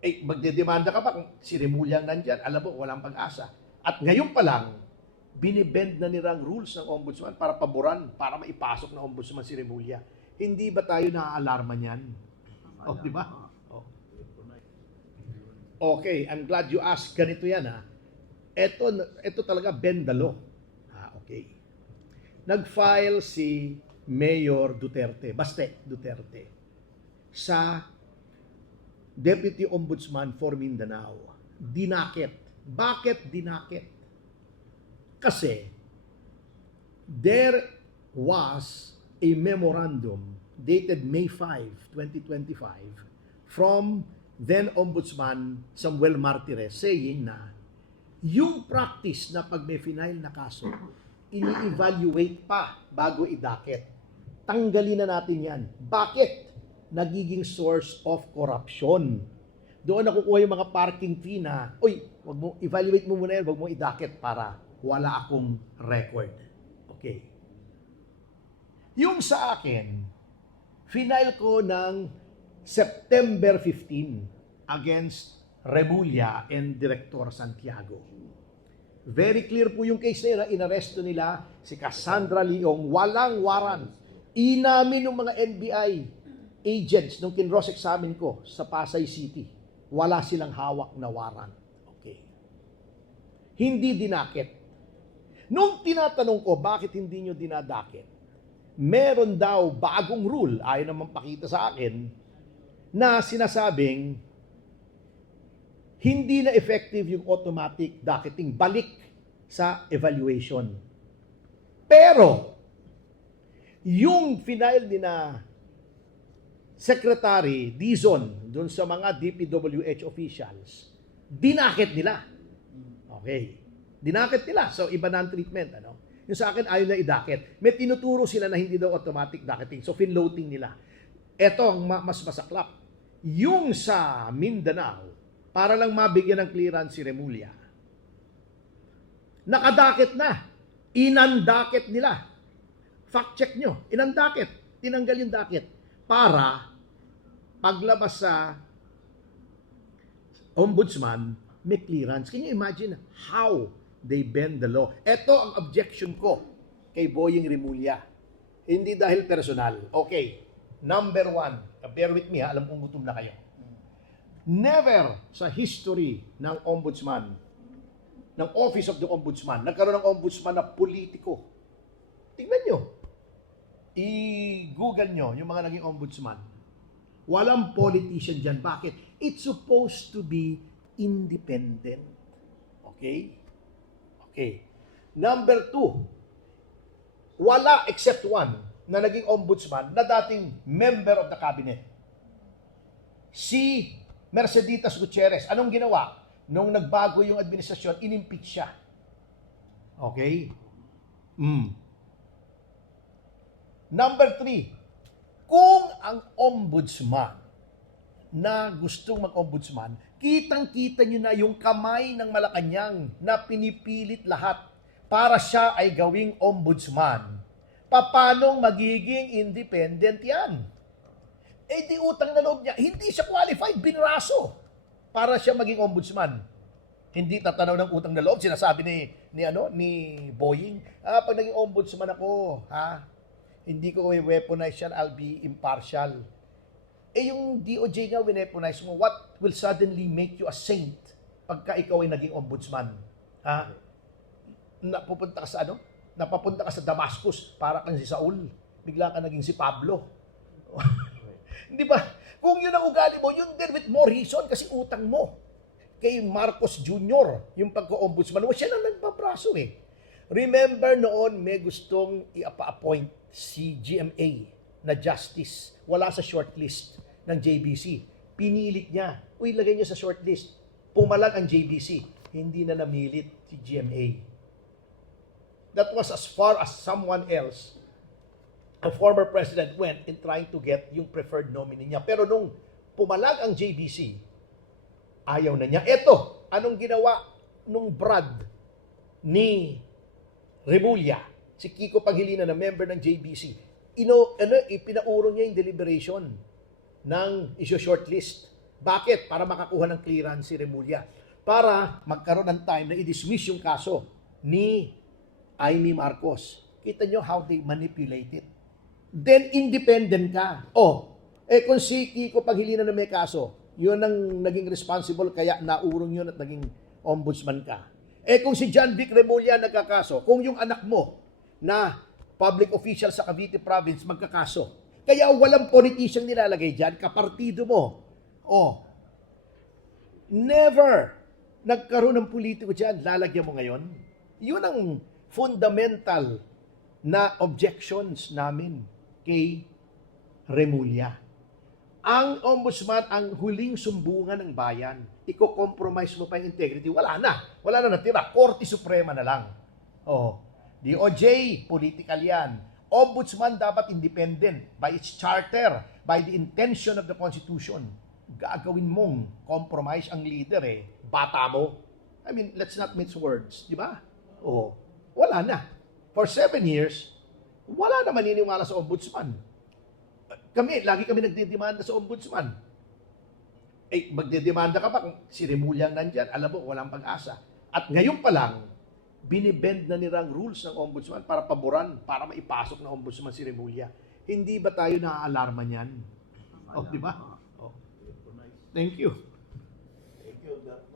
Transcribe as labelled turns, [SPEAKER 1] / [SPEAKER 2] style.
[SPEAKER 1] Eh, magdedemanda ka pa kung si Remulla nandyan. Alam mo, walang pag-asa. At ngayon pa lang, binibend na nilang rules ng ombudsman para paboran, para maipasok ng ombudsman si Remulla. Hindi ba tayo naaalarma niyan? Oh, di ba? Oh. Okay, I'm glad you asked. Ganito yan ha. Ito, ito talaga bend the law. Ah, okay. Nag-file si Mayor Duterte, Baste Duterte, sa Deputy Ombudsman for Mindanao. Dinakit. Bakit dinakit? Kasi there was a memorandum dated May 5, 2025 from then Ombudsman Samuel Martires saying na yung practice na pag may final na kaso, ini-evaluate pa bago idakit. Tanggalin na natin yan. Bakit? Nagiging source of corruption. Doon nakukuha yung mga parking fee na, uy, wag mo, evaluate mo muna yan, wag mo idakit para wala akong record. Okay. Yung sa akin, final ko ng September 15 against Remulla and Director Santiago. Very clear po yung case nila, inaresto nila si Cassandra Leong, walang warrant. Inamin ng mga NBI agents nung kinross examine ko sa Pasay City, wala silang hawak na warrant. Okay. Hindi dinakit. Nung tinatanong ko, bakit hindi nyo dinadakit? Meron daw bagong rule, ayaw naman pakita sa akin, na sinasabing hindi na effective yung automatic docketing. Balik sa evaluation. Pero, yung final ni na Secretary Dizon dun sa mga DPWH officials, dinakit nila. Okay. Dinakit nila. So, iba na ang treatment. Ano? Yung sa akin, ayaw na idakit. May tinuturo sila na hindi daw automatic docketing. So, finloading nila. Ito ang ma- mas masaklap. Yung sa Mindanao, para lang mabigyan ng clearance si Remulla, nakadakit na. Inandakit nila. Fact check nyo. Inandakit. Tinanggal yung dakit. Para paglabas sa ombudsman, may clearance. Can you imagine how they bend the law? Ito ang objection ko kay Boying Remulla. Hindi dahil personal. Okay. Number one. Bear with me ha. Alam kong gutom na kayo. Never sa history ng ombudsman, ng Office of the Ombudsman, nagkaroon ng ombudsman na politiko. Tingnan nyo. I-google nyo yung mga naging ombudsman. Walang politician dyan. Bakit? It's supposed to be independent. Okay? Okay. Number two, wala except one na naging ombudsman na dating member of the cabinet. Si Merceditas Gutierrez, anong ginawa? Nung nagbago yung administrasyon, inimpeach siya. Okay? Mm. Number three, kung ang ombudsman na gustong mag-ombudsman, kitang-kita nyo na yung kamay ng Malacanang na pinipilit lahat para siya ay gawing ombudsman. Paano magiging independent yan? Eh di utang na loob niya, hindi siya qualified, binraso para siya maging ombudsman. Hindi tatanaw ng utang na loob, sinasabi ni ni ano ni Boying, ah pag naging ombudsman ako, ha? Hindi ko weaponize yan, I'll be impartial. Eh yung DOJ nga weaponize mo, what will suddenly make you a saint pagka ikaw ay naging ombudsman? Ha? Napupunta ka sa ano? Napapunta ka sa Damascus para kang si Saul. Bigla ka naging si Pablo. Di ba? Kung yun ang ugali mo, yun din with more reason kasi utang mo. Kay Marcos Jr., yung pagka-ombudsman siya lang nagpapraso eh. Remember noon, may gustong i-appoint si GMA na justice. Wala sa shortlist ng JBC. Pinilit niya. Uy, lagay niyo sa shortlist. Pumalag ang JBC. Hindi na namilit si GMA. That was as far as someone else a former president went in trying to get yung preferred nominee niya. Pero nung pumalag ang JBC, ayaw na niya. Eto, anong ginawa nung Brad ni Remulla, si Kiko Pangilinan na member ng JBC, ino, ano, ipinaurong niya yung deliberation ng issue shortlist. Bakit? Para makakuha ng clearance si Remulla. Para magkaroon ng time na i-dismiss yung kaso ni Amy Marcos. Kita nyo how they manipulate it. Then, independent ka. Oh, eh kung si Kiko Paghilinan na may kaso, yun ang naging responsible kaya naurong yun at naging ombudsman ka. Eh kung si John Vic Remulla nagkakaso, kung yung anak mo na public official sa Cavite province magkakaso, kaya walang politician nilalagay dyan, kapartido mo. Oh, never nagkaroon ng politiko dyan, lalagyan mo ngayon. Yun ang fundamental na objections namin kay Remulla. Ang ombudsman ang huling sumbungan ng bayan. Iko-compromise mo pa yung integrity. Wala na. Wala na natira. Korte Suprema na lang. Oh. DOJ, political yan. Ombudsman dapat independent by its charter, by the intention of the Constitution. Gagawin mong compromise ang leader eh. Bata mo. I mean, let's not mix words. Di ba? Oh. Wala na. For seven years, wala na maniniwala sa ombudsman kami, lagi kami nagdedemanda sa ombudsman. Eh, magdedemanda ka pa kung si Remulla ang nandyan. Alam mo, walang pag-asa. At ngayon pa lang, binibend na nila ang rules ng ombudsman para paboran, para maipasok ng ombudsman si Remulla. Hindi ba tayo naaalarma niyan? Oh, di ba? Oh. Thank you.
[SPEAKER 2] Thank you.